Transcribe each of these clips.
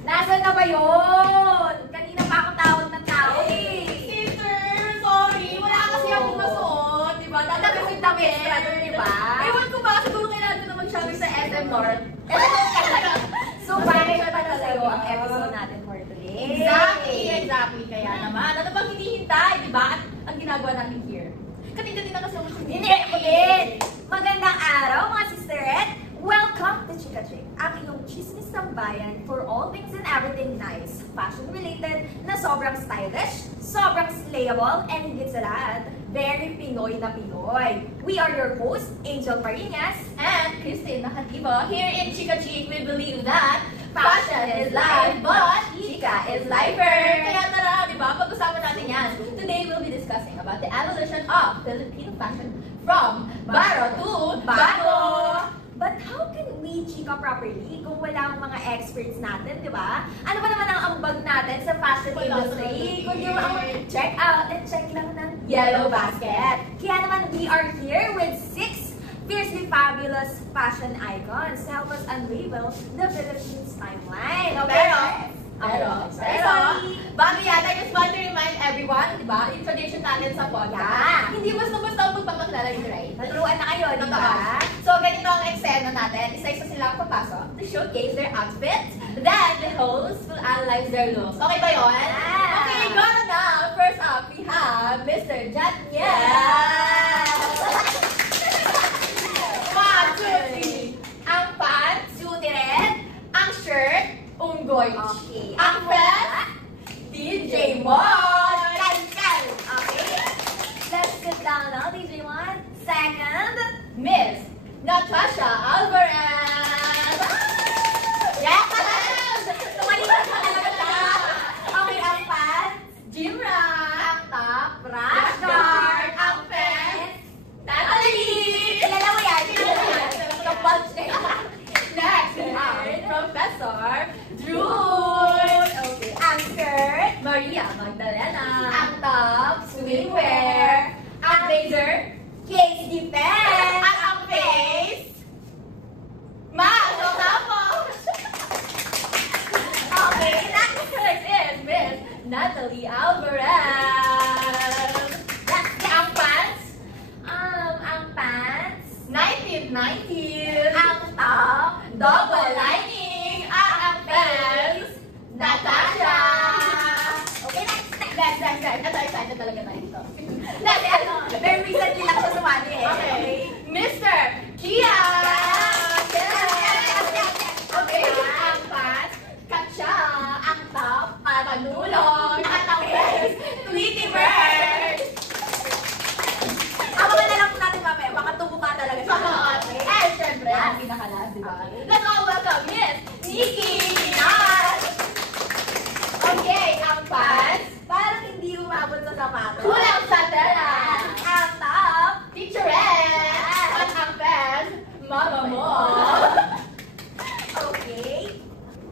Nasaan na ba yun? Kanina pa ako tawag ng tao eh. Sister, sorry. Wala kasi akong masuot, di ba? Damit, di ba? Ewan ko ba, siguro kailangan ko naman siya sa SM North. So, bakit siya talaga sa'yo ang episode natin for today? Exactly. Kaya naman, ano bang hinihintay, di ba? At ang ginagawa namin here. Kanina kasi ako Hindi ako din! Magandang araw, mga sisterette! Welcome to Chika Chick, ang iyong chismis sambayan for all things and everything nice, fashion-related, na sobrang stylish, sobrang slayable, and higit sa lahat, very Pinoy na Pinoy. We are your hosts, Angel Parinas and Christine Nakatibo. Here in Chika Chick, we believe that fashion is life, but Chika is lifer. Kaya tara, di ba? Pag-usapan natin yan. Today, we'll be discussing about the evolution of Filipino fashion from baro to bago. But how can we chika properly kung wala ang mga experts natin, di ba? Ano ba naman ang ambag natin sa fashion industry? Kung di mo ang check out and check lang ng Yellow Basket. Kaya naman, we are here with 6 fiercely fabulous fashion icons to help us unravel the Philippines timeline. Okay? Pero, bago yan, I just want to remind everyone, di ba, yung tradition natin sa podcast. Hindi basta-basta ang magpapakilala yung right. Naturuan na kayo, di ba? So, ganito ang eksena natin. Isa-isa sila ang papasok to showcase their outfits. Then, the host will analyze their looks. Okay ba yun? Yeah. Okay, go na. First up, we have Mr. Jatniel. One, two, three. Ang pants, suit red. Ang shirt, unggoy. Okay. Ang vest, DJ Mon. Kal. Okay. Let's sit down now, DJ Mon. Second, Miss Natasha Alvarez. yes! Tumalikot mo talaga siya. Okay, ang pants, Jimra. ang top, rush guard, ang pants, Natalie. kilala mo yan. Kapag siya. Next, Professor Drew. Okay, ang skirt, Maria Magdalena. ang top, swimwear. Ang blazer. case defense, At ang face. Maso tapos. okay, Next is Miss Natalie Alvarez. that's the Ang pants. ang pants, 1990. ang top, Double lining. At ang face. Natasha. okay, next. Next. Ito, excited talaga tayo dito. Dati ano, very recently lang siya sumali eh. Okay. Mr. Kia. Okay. Ang pants. Katsa. Ang top. Panulong. At ang face. Tweety Bird. Abangan na lang po natin mamaya, baka tubo ka talaga siya. Okay. And syempre, ang pinakalas, di ba? Let's all welcome Miss Nikki Nas. Okay. Ang pants. Parang hindi umabot sa sapatos. Kulang sa tela. Ang top, Teacherette. At ang pants. Mama mo. okay.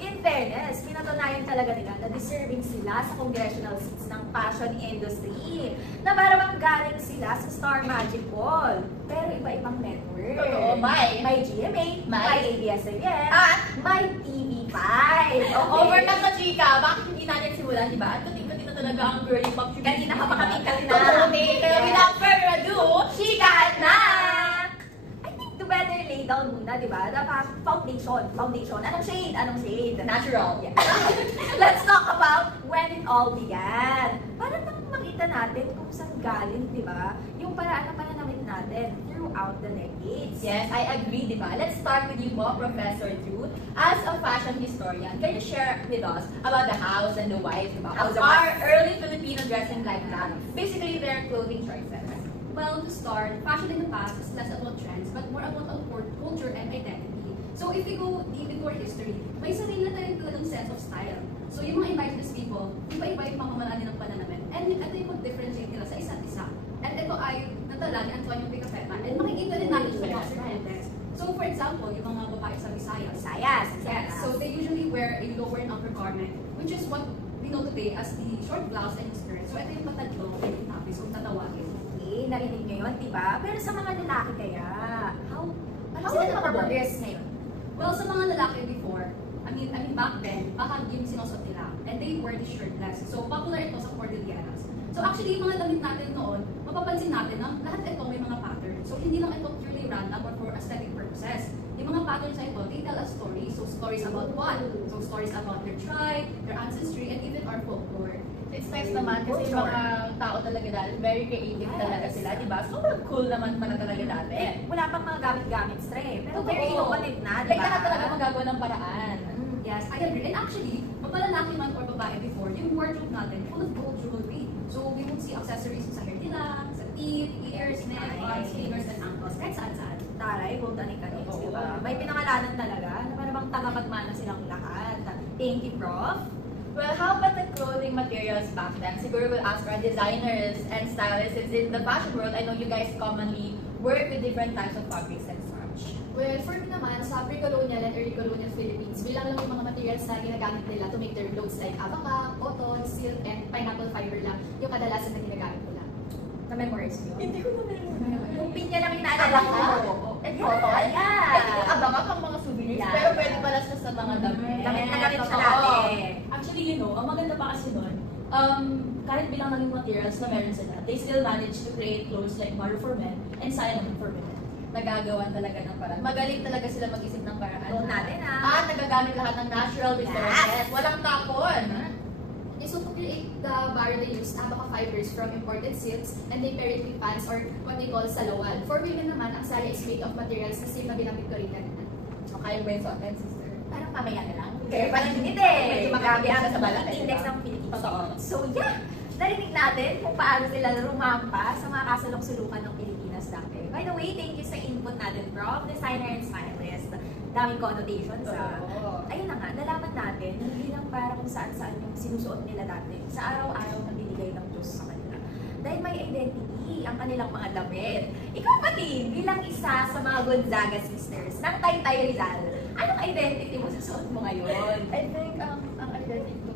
In fairness, pinatunayan talaga nila na deserving sila sa congressional seats ng fashion industry. Na parang galing sila sa Star Magic Ball. Pero iba-ibang network. Totoo, may GMA, may may ABS-CBN, at may TV5. Okay. over na sa chika, bakit hindi natin simulan, di ba? Kating-kating na talaga ang girly pop. Kanina ka pa kating-kating na. Totally. Kaya without further ado, chika na! I think to better lay down muna, di ba? Dapat foundation. Anong shade? Natural. Yeah. Let's talk about when it all began. Para makita natin kung saan galing, di ba? Yung paraan na pananamit natin throughout the decades. Yes, I agree, di ba? Let's start with you po, Professor Drew. As a fashion historian, can you share with us about the hows and the whys, di ba? How's Of the our whys? early Filipino dressing like that? Basically, their clothing choices. Well, to start, fashion in the past is less about trends, but more about our culture and identity. So if we go deep into our history, may sarili na tayong talagang sense of style. So yung mga indigenous people, iba-iba yung pamamaraan nilang pananamit. And ito yung mag-differentiate nila sa isa't isa. At ito ay natala ni Antonio Picafetta. And makikita rin natin sa Joseph Fuentes. So for example, yung mga babae sa Visayas. Yes. So they usually wear a lower and upper garment, which is what we know today as the short blouse and skirt. So ito yung patatlo, and yung tapis, kung tatawagin. Okay, narinig nyo yun, di ba? Pero sa mga lalaki kaya, how Ano sila sila nakapag-dress ngayon? Well, sa mga lalaki before, back then, bahag yung sinusot nila. And they wear this shirtless. So, popular ito sa Cordilleras. So, actually, yung mga damit natin noon, mapapansin natin na lahat ito may mga patterns. So, hindi lang ito purely random or for aesthetic purposes. Yung mga patterns na ito, they tell a story. So, stories about what? So, stories about their tribe, their ancestry, and even our folklore. It's nice naman kasi yung mga tao talaga dati, very creative talaga sila, di ba? Sobrang cool naman pala talaga dati. Wala pang mga gamit-gamit stray. Pero very innovative na, di Like, ba? lahat talaga magagawa ng paraan. Yes, I agree. And actually, mapalalaki man or babae before, yung wardrobe natin full of gold jewelry. So, we would see accessories sa hair nila, sa teeth, ears, neck, arms, fingers, and ankles. Kahit saan-saan. Taray, gold anik-anik, di ba? May pinangalanan talaga na parang tagapagmana silang lahat. Thank you, Prof. Well, how about the clothing materials back then? Siguro we'll ask our designers and stylists. Since in the fashion world, I know you guys commonly work with different types of fabrics and such. Well, for me naman, sa pre-colonial and early colonial Philippines, bilang lang yung mga materials na ginagamit nila to make their clothes like abaca, cotton, silk, and pineapple fiber lang yung kadalasan na ginagamit nila. Na-memorize nyo? Hindi ko na Yung pinya lang yung naalala ko. And cotton? Yeah. Ay, hindi abang pang mga souvenirs. Yeah. Pero pwede pala siya sa mga damit. Damit na gamit siya Totoo. dati. Actually, ang maganda pa kasi doon, kahit bilang naging materials na meron sila, they still manage to create clothes like Maro for men and Saya naman for women. Nagagawan talaga ng paraan. Magaling talaga sila mag-isip ng paraan. Doon natin, At nagagamit lahat ng natural resources. Walang tapon. Okay, so to create the barro, they use abaca fibers from imported silks and they pair it with pants or what they call salawal. For women naman, ang sari is made of materials na same na binanggit ko rin kanina. Kaya ba yung sa atin, sister? Parang mamaya na lang. Kaya parang hindi eh. Medyo makakabit siya sa balat, Index diba? ng Philippines. Totoo. So yeah, narinig natin kung paano sila rumampa sa mga kasalok-sulukan ng Pilipinas dati. By the way, thank you sa input natin, Prof. Designer and stylist. Daming connotations, Oo. Ayun na nga, nalaman natin, hindi lang para kung saan-saan yung sinusuot nila dati sa araw-araw na binigay ng Diyos sa kanila. Dahil may identity ang kanilang mga damit. Ikaw pati, bilang isa sa mga Gonzaga sisters ng Taytay Rizal, anong identity mo sa suot mo ngayon? I think, ang identity,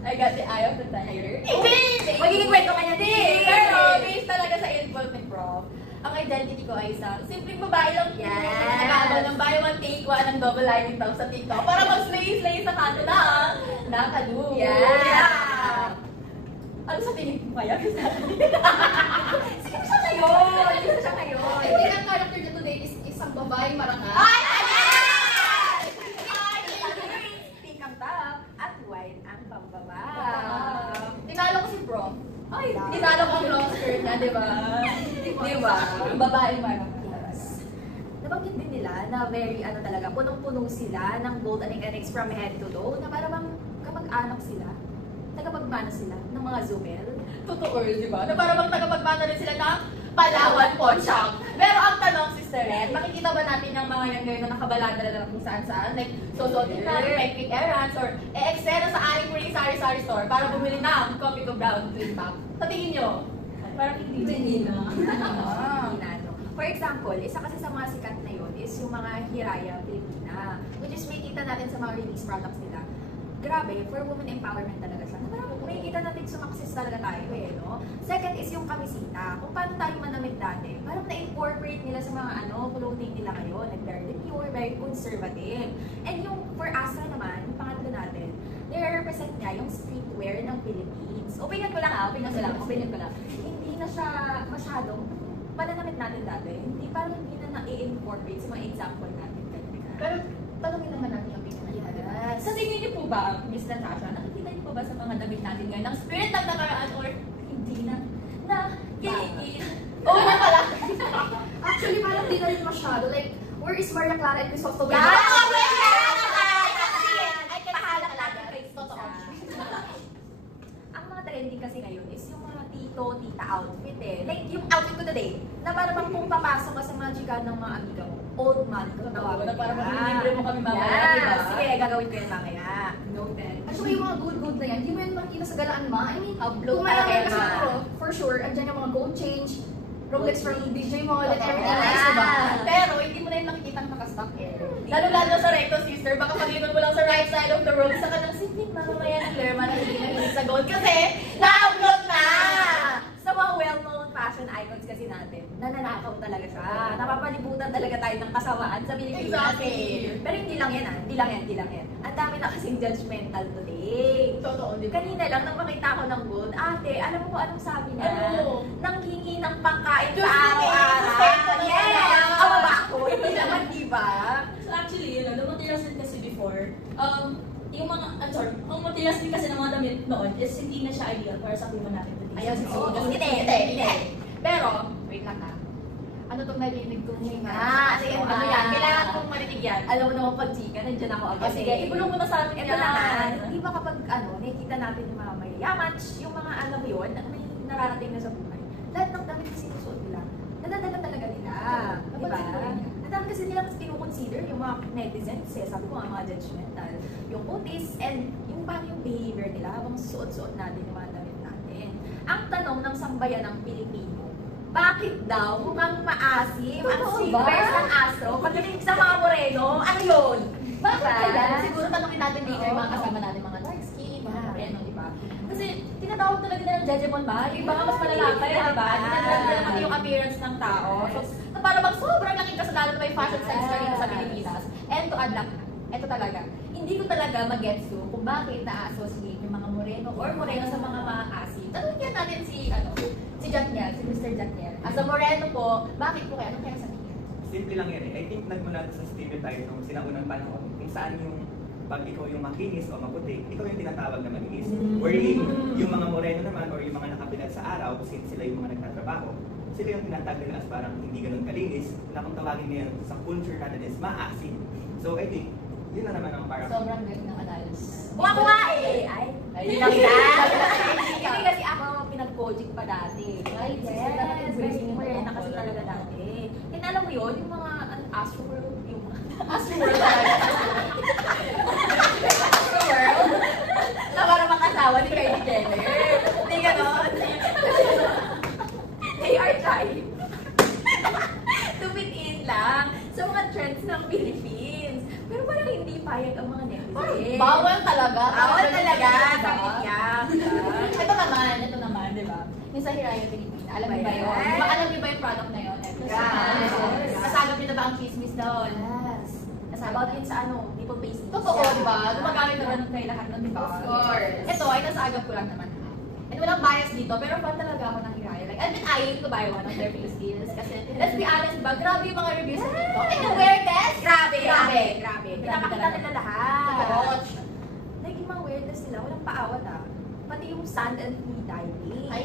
I got the eye of the tiger. Hindi! Magiging kwento ka niya din! Pero, based talaga sa input ni Prof, ang identity ko ay isang simpleng babae lang. Yes! Nag-aabang ng buy one, take one, ng double lining top sa TikTok para mag-slay sa kanto na nakadu. Yeah! Ano sa tingin mo kaya? Sino siya ngayon? Sino siya ngayon? I think ang character niya today is isang babaeng marangal. Ay! Pink ang top at white ang pambaba. Tinalo ko si Prof. Ay, Tinalo ko ang long skirt na, di ba? Di ba? Ang babaeng marang. nabanggit din nila na very talaga, punong-puno sila ng gold anik-aniks from head to toe, na para bang kapag-anak sila, tagapagmana sila ng mga Zumel. Totoo yun, di ba? Na para bang tagapagmana rin sila ng Palawan Ponchak. Pero ang tanong, Sister Red, makikita ba natin yung mga younger na nakabalanda na kung saan-saan? Like, susuotin natin, may quick errands, or e-extend sa aling muli sari-sari store para bumili ng coffee ko brown twin pack. Sa tingin nyo? Parang hindi na. For example, isa kasi sa mga sikat na yun is yung mga Hiraya Pilipina, which is may kita natin sa mga release products nila. Grabe, for women empowerment talaga siya. Parang may kita natin sumakses talaga tayo no? Second is yung kamisita. Kung paano tayo manamit dati, parang na-incorporate nila sa mga clothing nila ngayon. Like very pure, very conservative. And yung for Astra naman, yung pangatlo natin, represent niya yung streetwear ng Philippines. Opinion ko lang opinion ko lang. Hindi na siya masyadong pananamit natin dati. Parang hindi na na-incorporate sa mga example natin. Pero tanongin naman natin yung opinion natin. Yes. Sa tingin niyo po ba, Miss Natasha, nakikita niyo po ba sa mga damit natin ngayon ng spirit ng nakaraan or hindi na? Oo na pala! Actually, parang di na rin masyado. Like, where is Maria Clara and Crisostomo? Ang mga trending kasi ngayon is yung mga tito-tita outfit Like yung outfit ko today, na parang bang kung papasok ka sa mga chika ng mga amiga mo, old man ko tawag. Na parang manilibre mo kami mamaya, di ba? Sige, gagawin ko yan mamaya. Noted. At saka yung mga good na yan, di mo yan makikita sa galaan ma. I mean, Blue kung mayaman talaga kasi ma. ako, for sure, andyan yung mga gold change, Rolex from DJ Mall, and everything Yeah. nice, diba? Pero hindi mo na yung nakikita nakastock Lalo-lalo sa recto, sister, baka pag-inom mo lang sa right side of the road, sa kanang simpleng mamamayan ng Lerma na hindi na sa gold kasi na-upload na! Sa mga well-known fashion icons kasi natin, nananalo magnanakaw talaga siya. Napapalibutan talaga tayo ng kasamaan sa Pilipinas. Exactly. Pero hindi lang yan. Hindi lang yan. Ang dami na kasing judgmental today. Totoo, di ba? Kanina lang, nang makita ko ng gold, ate, alam mo kung anong sabi niya? Ano? Nanghingi ng pangkain Diyos sa ko, araw-araw. respect ko Yes! naman. Awa ba ako? Hindi naman, di ba? So actually, yun, the materials din kasi before, yung mga, ang materials din kasi ng mga damit noon is hindi na siya ideal para sa klima natin today. Ayun, So, hindi. Pero, wait lang ha. Ano itong narinig kong Ano yan ba? Ano yan? Kailangan kong marinig yan. Alam mo naman pag chika, nandiyan ako agad. O sige, ibulong mo na sa amin Ito naman, di ba kapag nakikita natin yung mga mayayaman, yung mga alam mo yun, may nararating na sa buhay, lahat ng damit na sinusuot nila, nadadala talaga nila. Di ba? Nadadala kasi nila mas kinukonsider yung mga netizens, sabi ko nga mga judgmental, yung motives, and yung paano yung behavior nila habang suot-suot natin yung mga damit natin. Ang tanong ng sambayan ng Pilipino, bakit daw mukhang maasim ang Totoo sweepers ba? ng Astro pagdating sa mga moreno? Ano yun? Bakit Diba? kaya? Siguro tanongin natin dito yung mga kasama natin, mga dark skin, mga moreno, di ba? Kasi tinatawag talaga nila ng Jejemon ba? Yung iba nga mas malalaki, di ba? Tinatawag yung appearance ng tao. So, na para bang sobrang laking kasalanan na may fashion sense pa rin sa Pilipinas. And to add lang, eto talaga, hindi ko talaga mag-gets yun kung bakit na-associate yung mga moreno or moreno sa mga maasim. Tanungin natin si Jatniel, si Mr. Jatniel. As a moreno po, bakit po kaya? Ano kaya sa tingin? Simple lang yan eh. I think nagmula sa stereotype nung sinaunang panahon kung saan yung pag ikaw yung makinis o maputi, ikaw yung tinatawag na malinis. Wherein yung mga moreno naman or yung mga nakabilad sa araw, kasi sila yung mga nagtatrabaho, sila yung tinatawag nila as parang hindi ganun kalinis, na kung tawagin nila sa culture natin is maasim. So I think, yun na naman ang parang... Sobrang galing ng analysis. Kung ako nga eh! Ay, Ay, lang yan! Hindi kasi ako pinag-coaching pa dati. Ay, Yes, very morena kasi talaga dati. And alam mo yun, yung mga Astroworld, yung mga Astroworld talaga. Astroworld? na para makasawa ni Kylie Jenner. Hindi ganon. They are trying to fit in lang sa mga trends ng Philippines. Pero parang hindi payag ang mga netizens. Bawal talaga. Bawal talaga. Diba? Sakit yan. Ito naman, di ba? Yung sa Hiraya Pilipina, alam niyo ba yun? Yes. Di ba alam niyo ba yung product na yun? Yes. Nasagap niyo na ba ang chismis doon? Yes. About yun sa nipple paste. Totoo, di ba? Gumagamit naman kayo lahat ng di ba? Of course. Ito ay nasagap ko lang naman. And walang bias dito, pero fan talaga ako ng Hiraya. Like, I've been eyeing to buy one of their face deals. Kasi, let's be honest, ba? Grabe yung mga reviews sa TikTok. And the weirdness? Grabe. Grabe Pinapakita talaga. nila lahat. Totoo. Like yung mga weirdness nila, walang paawat Pati yung sand and free diving. Ay,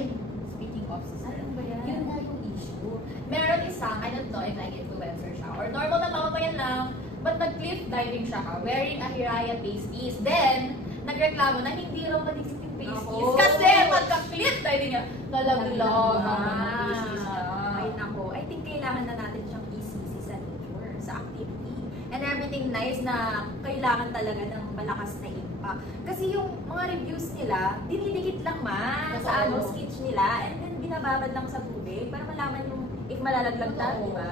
speaking of sister, Ano ba yan? yun nga yung issue. Meron isang, I don't know if nag-influencer siya, or normal na mamamayan lang, but nag-cliff diving siya wearing a Hiraya face piece. Then, nagreklamo na hindi raw maligsit yung face Ako. piece. Kasi pagka-cliff diving niya, nalaglag ang mga face piece niya. Ay nako, I think kailangan na natin siyang isisi sa nature, sa activity, and everything nice na kailangan talaga ng malakas na impact. Kasi yung mga reviews nila, dinidikit lang sa Totoo. sketch nila, and then binababad lang sa tubig para malaman yung if malalaglag na, Totoo. di ba?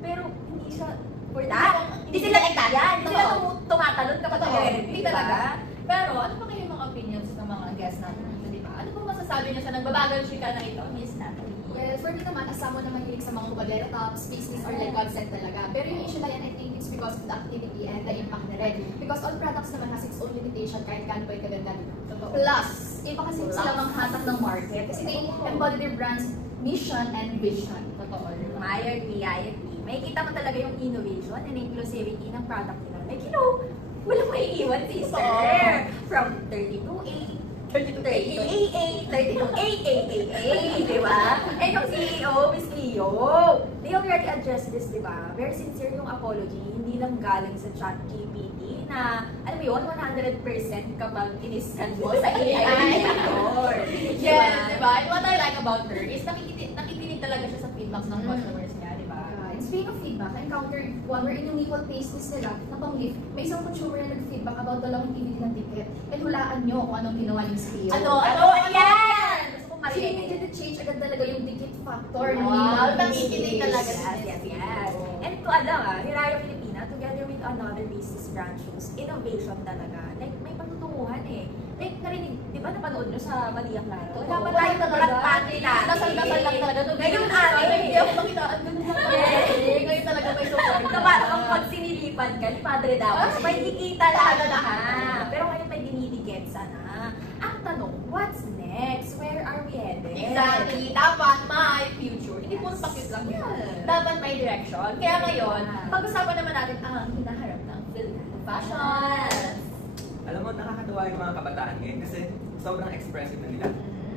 Pero hindi siya for that. Hindi sila yan. Hindi sila tumatalon kapag Totoo. nag-review, Hindi di ba? talaga. Pero, ano pa kayo yung mga opinions ng mga guests natin dito, di ba? Ano pa masasabi niyo sa nagbabagal chika na ito, Miss Natalie? Well, for me naman, as someone na mahilig sa mga kubadera tops, pieces, or like concept talaga. Pero yung issue na yan, I think it's because of the activity and the impact na rin. Because all products naman has its own limitation kahit gaano pa yung kaganda nila. Plus, iba kasi sila mga hatak ng market kasi they embody their brand's mission and vision. Totoo, di ba? I agree. May kita mo talaga yung innovation and inclusivity ng product nila. Like, walang maiiwan, sister. Totoo. From 32A, 32AA, 32AA, di ba? And yung CEO, Miss Leo, they already addressed this, di ba? Very sincere yung apology, hindi lang galing sa ChatGPT na, alam mo yun, 100% kapag iniscan mo sa AI. Yes, di ba? And what I like about her is nakikinig talaga siya sa feedbacks ng customers niya, di ba? And speaking of feedback, I encountered one wherein yung equal pasties nila na pang-lift, may isang consumer na nag-feedback about the longevity ng ticket. And hulaan nyo kung anong ginawa ng CEO. Ano? Yan! Gusto kong Kasi marinig. they did change agad talaga yung ticket factor. Wow, ng nakikinig talaga Yes. And to Hiraya Filipina, together with another business branch shows, innovation talaga. Like, may patutunguhan eh. Like, narinig, di ba napanood nyo sa Malia Clara? Wala pa tayo talaga. black pantry natin. Dasal-dasal lang talaga. Ngayon ate. Hindi ako makita. Ang ganda. umpisa na. Ang tanong, what's next? Where are we headed? Exactly. Dapat may future. Hindi po pakit lang yun. Yes. Dapat may direction. Kaya ngayon, pag-usapan naman natin ang hinaharap ng Filipino fashion. Alam mo, nakakatuwa yung mga kabataan ngayon kasi sobrang expressive na nila.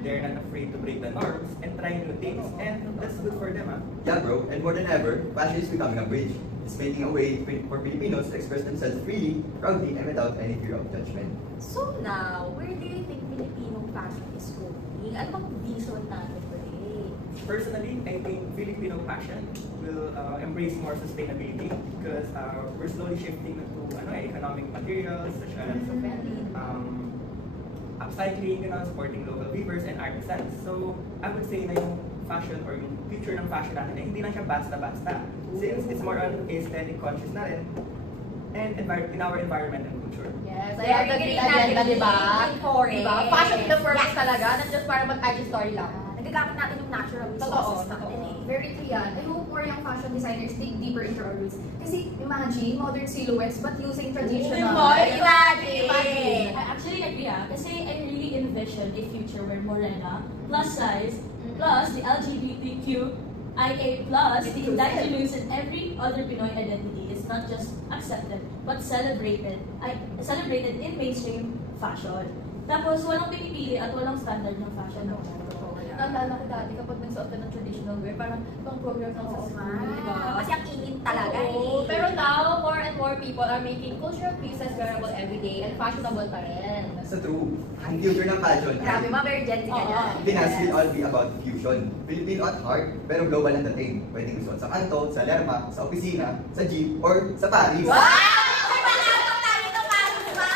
They're not afraid to break the norms and try new things. And that's good for them, Yeah, bro. And more than ever, fashion is becoming a bridge. It's making a way for Filipinos to express themselves freely, proudly, and without any fear of judgment. So now, where do you think Filipino fashion is going? Ano bang vision natin today? Personally, I think Filipino fashion will embrace more sustainability because we're slowly shifting to economic materials such as upcycling, supporting local weavers and artisans. So, I would say na yung fashion or yung future ng fashion natin hindi lang siya basta-basta. Since it's more on aesthetic conscious na rin and in our environment and culture. Yes, I have the great agenda, di ba? Diba? Fashion in the purpose talaga, not just para mag-IG story lang. Nagagamit natin yung natural resources natin eh. Very true yan. I hope more young fashion designers dig deeper into our roots. Kasi imagine, modern silhouettes but using traditional. Imagine! I actually agree kasi I really envision a future where morena, plus size, plus the LGBTQIA+, the indigenous and every other Pinoy identity is not just accepted but celebrated in mainstream fashion. Tapos walang pinipili at walang standard ng fashion. Naalala ko dati kapag nagsuot ka ng traditional wear, parang pang program lang sa school, di ba? Kasi ang init talaga Oo. eh. Pero now, more and more people are making cultural pieces wearable everyday and fashionable pa rin. So true. Ang future ng fashion Grabe, mga very Gen Z ka dyan. Pinas will all be about fusion. Filipino at heart, pero global ang dating. Pwedeng suot sa kanto, sa lerma, sa opisina, sa jeep, or sa Paris. Wow! Ay, malapot tayo ito, Paris ba?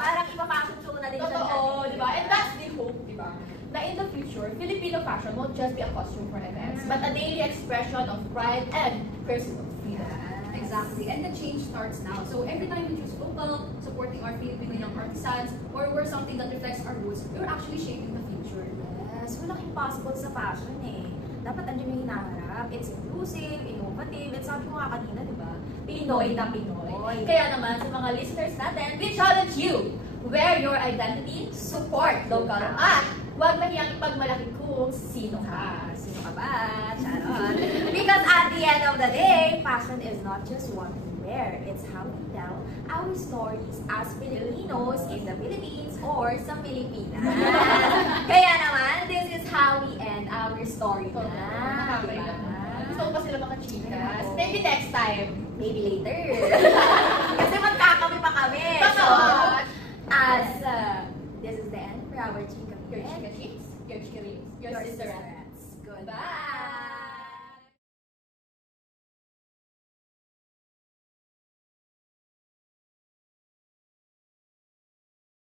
Parang ipapasok show na din siya. Totoo, di ba? And that's the hope, di ba? Na in the future, Filipino fashion won't just be a costume for events, but a daily expression of pride and personal freedom. Exactly. And the change starts now. So every time we choose local, supporting our Filipino young artisans, or wear something that reflects our roots, we're actually shaping the future. Yes, walang impossible sa fashion eh. Dapat andyan yung hinaharap. It's inclusive, innovative, at sabi ko nga kanina, di ba? Pinoy na Pinoy. Kaya naman, sa mga listeners natin, we challenge you! Wear your identity, support local, at huwag mahiyang ipagmalaki kung sino ka. Sino ka ba? Charot. Because at the end of the day, fashion is not just what we wear. It's how we tell our stories as Filipinos in the Philippines or sa Pilipinas. Kaya naman, this is how we end our story na. Nakakailan. Gusto ko pa sila makachikas. Maybe next time. Maybe later. Kasi magkakami pa kami. So, as this is the end for our Chika Your Minute. chika cheeks, your chika lips, your sister. Goodbye.